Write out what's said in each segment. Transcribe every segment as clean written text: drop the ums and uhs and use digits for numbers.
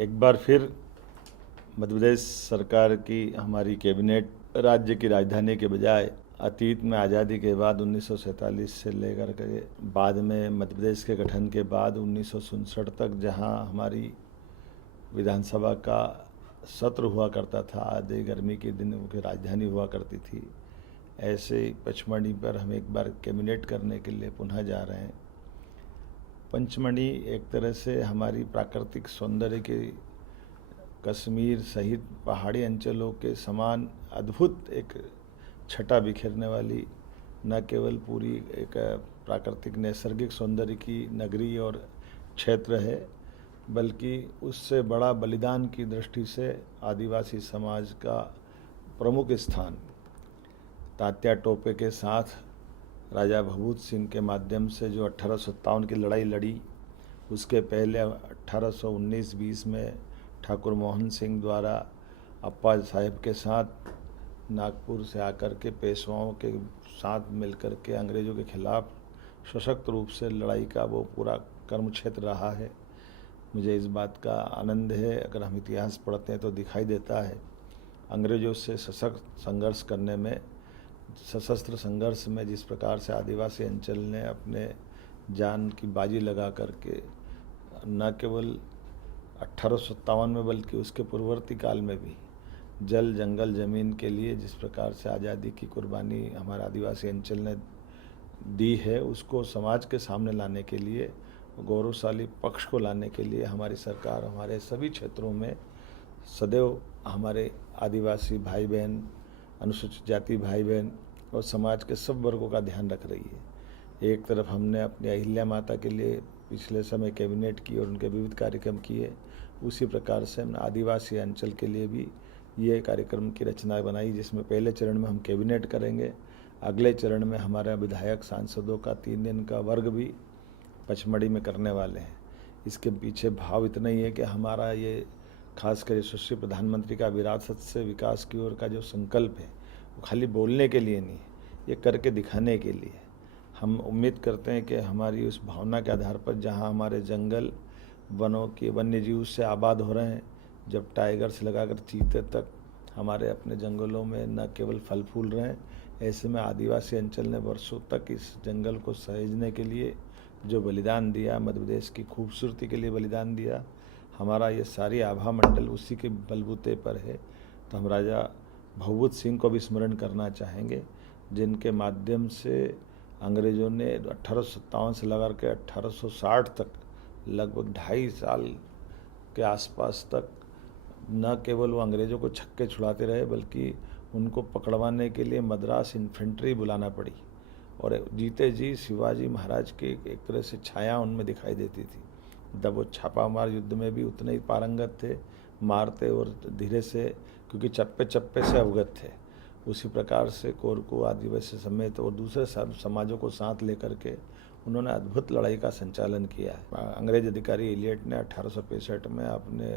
एक बार फिर मध्य प्रदेश सरकार की हमारी कैबिनेट राज्य की राजधानी के बजाय अतीत में आज़ादी के बाद 1947 से लेकर के बाद में मध्य प्रदेश के गठन के बाद 1967 तक जहां हमारी विधानसभा का सत्र हुआ करता था, आधी गर्मी के दिनों की राजधानी हुआ करती थी, ऐसे ही पचमढ़ी पर हम एक बार कैबिनेट करने के लिए पुनः जा रहे हैं। पंचमढ़ी एक तरह से हमारी प्राकृतिक सौंदर्य के कश्मीर सहित पहाड़ी अंचलों के समान अद्भुत एक छटा बिखेरने वाली न केवल पूरी एक प्राकृतिक नैसर्गिक सौंदर्य की नगरी और क्षेत्र है, बल्कि उससे बड़ा बलिदान की दृष्टि से आदिवासी समाज का प्रमुख स्थान तात्या टोपे के साथ राजा भभूत सिंह के माध्यम से जो 1857 की लड़ाई लड़ी, उसके पहले 1819-20 में ठाकुर मोहन सिंह द्वारा अप्पा साहिब के साथ नागपुर से आकर के पेशवाओं के साथ मिलकर के अंग्रेज़ों के खिलाफ सशक्त रूप से लड़ाई का वो पूरा कर्म क्षेत्र रहा है। मुझे इस बात का आनंद है, अगर हम इतिहास पढ़ते हैं तो दिखाई देता है अंग्रेज़ों से सशक्त संघर्ष करने में, सशस्त्र संघर्ष में जिस प्रकार से आदिवासी अंचल ने अपने जान की बाजी लगा करके न केवल 1857 में बल्कि उसके पूर्ववर्ती काल में भी जल जंगल ज़मीन के लिए जिस प्रकार से आज़ादी की कुर्बानी हमारा आदिवासी अंचल ने दी है, उसको समाज के सामने लाने के लिए, गौरवशाली पक्ष को लाने के लिए हमारी सरकार हमारे सभी क्षेत्रों में सदैव हमारे आदिवासी भाई बहन, अनुसूचित जाति भाई बहन और समाज के सब वर्गों का ध्यान रख रही है। एक तरफ हमने अपनी अहिल्या माता के लिए पिछले समय कैबिनेट की और उनके विविध कार्यक्रम किए, उसी प्रकार से हमने आदिवासी अंचल के लिए भी ये कार्यक्रम की रचना बनाई, जिसमें पहले चरण में हम कैबिनेट करेंगे, अगले चरण में हमारे विधायक सांसदों का 3 दिन का वर्ग भी पचमढ़ी में करने वाले हैं। इसके पीछे भाव इतना ही है कि हमारा ये खासकर यशस्वी प्रधानमंत्री का विरासत से विकास की ओर का जो संकल्प है वो खाली बोलने के लिए नहीं है, ये करके दिखाने के लिए। हम उम्मीद करते हैं कि हमारी उस भावना के आधार पर जहां हमारे जंगल वनों के वन्य जीव से आबाद हो रहे हैं, जब टाइगर से लगाकर चीते तक हमारे अपने जंगलों में न केवल फल फूल रहे हैं, ऐसे में आदिवासी अंचल ने वर्षों तक इस जंगल को सहेजने के लिए जो बलिदान दिया, मध्य प्रदेश की खूबसूरती के लिए बलिदान दिया, हमारा ये सारी आभा मंडल उसी के बलबूते पर है। तो हम राजा भभूत सिंह को भी स्मरण करना चाहेंगे, जिनके माध्यम से अंग्रेज़ों ने 1857 से लगा के 1860 तक लगभग 2.5 साल के आसपास तक न केवल वो अंग्रेज़ों को छक्के छुड़ाते रहे, बल्कि उनको पकड़वाने के लिए मद्रास इन्फेंट्री बुलाना पड़ी और जीते जी शिवाजी महाराज की एक तरह से छाया उनमें दिखाई देती थी। जब वो छापामार युद्ध में भी उतने ही पारंगत थे, मारते और धीरे से, क्योंकि चप्पे चप्पे से अवगत थे। उसी प्रकार से कोरकू आदिवासी समेत और दूसरे समाजों को साथ लेकर के उन्होंने अद्भुत लड़ाई का संचालन किया है। अंग्रेज अधिकारी एलियट ने 1865 में अपने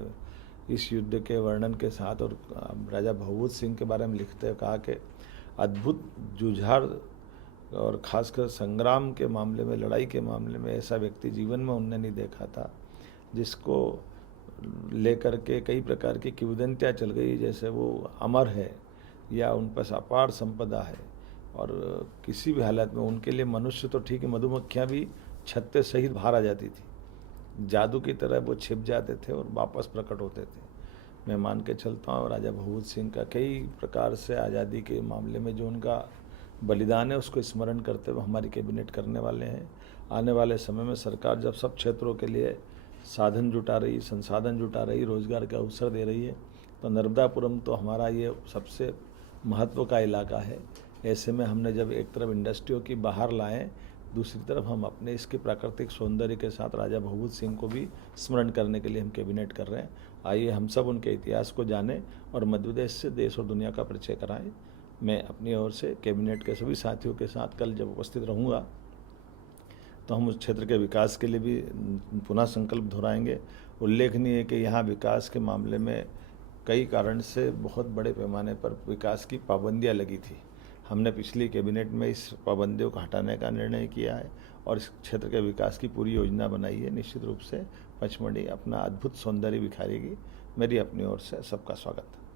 इस युद्ध के वर्णन के साथ और राजा भभूत सिंह के बारे में लिखते हुए कहा कि अद्भुत जुझार और खासकर संग्राम के मामले में, लड़ाई के मामले में ऐसा व्यक्ति जीवन में उनने नहीं देखा था, जिसको लेकर के कई प्रकार की किंवदंतियाँ चल गई, जैसे वो अमर है या उन पर अपार संपदा है और किसी भी हालत में उनके लिए मनुष्य तो ठीक है, मधुमक्खियाँ भी छत्ते सहित बाहर आ जाती थी, जादू की तरह वो छिप जाते थे और वापस प्रकट होते थे। मैं मान के चलता हूँ राजा भभूत सिंह का कई प्रकार से आज़ादी के मामले में जो उनका बलिदान है, उसको स्मरण करते हुए हमारी कैबिनेट करने वाले हैं। आने वाले समय में सरकार जब सब क्षेत्रों के लिए साधन जुटा रही, संसाधन जुटा रही, रोजगार के अवसर दे रही है, तो नर्मदापुरम तो हमारा ये सबसे महत्व का इलाका है। ऐसे में हमने जब एक तरफ इंडस्ट्रियों की बाहर लाएं, दूसरी तरफ हम अपने इसके प्राकृतिक सौंदर्य के साथ राजा भभूत सिंह को भी स्मरण करने के लिए हम कैबिनेट कर रहे हैं। आइए हम सब उनके इतिहास को जानें और मध्य प्रदेश से देश और दुनिया का परिचय कराएं। मैं अपनी ओर से कैबिनेट के सभी साथियों के साथ कल जब उपस्थित रहूँगा तो हम उस क्षेत्र के विकास के लिए भी पुनः संकल्प दोहराएंगे। उल्लेखनीय है कि यहाँ विकास के मामले में कई कारण से बहुत बड़े पैमाने पर विकास की पाबंदियाँ लगी थी, हमने पिछली कैबिनेट में इस पाबंदियों को हटाने का निर्णय किया है और इस क्षेत्र के विकास की पूरी योजना बनाई है। निश्चित रूप से पचमढ़ी अपना अद्भुत सौंदर्य बिखारेगी। मेरी अपनी ओर से सबका स्वागत है।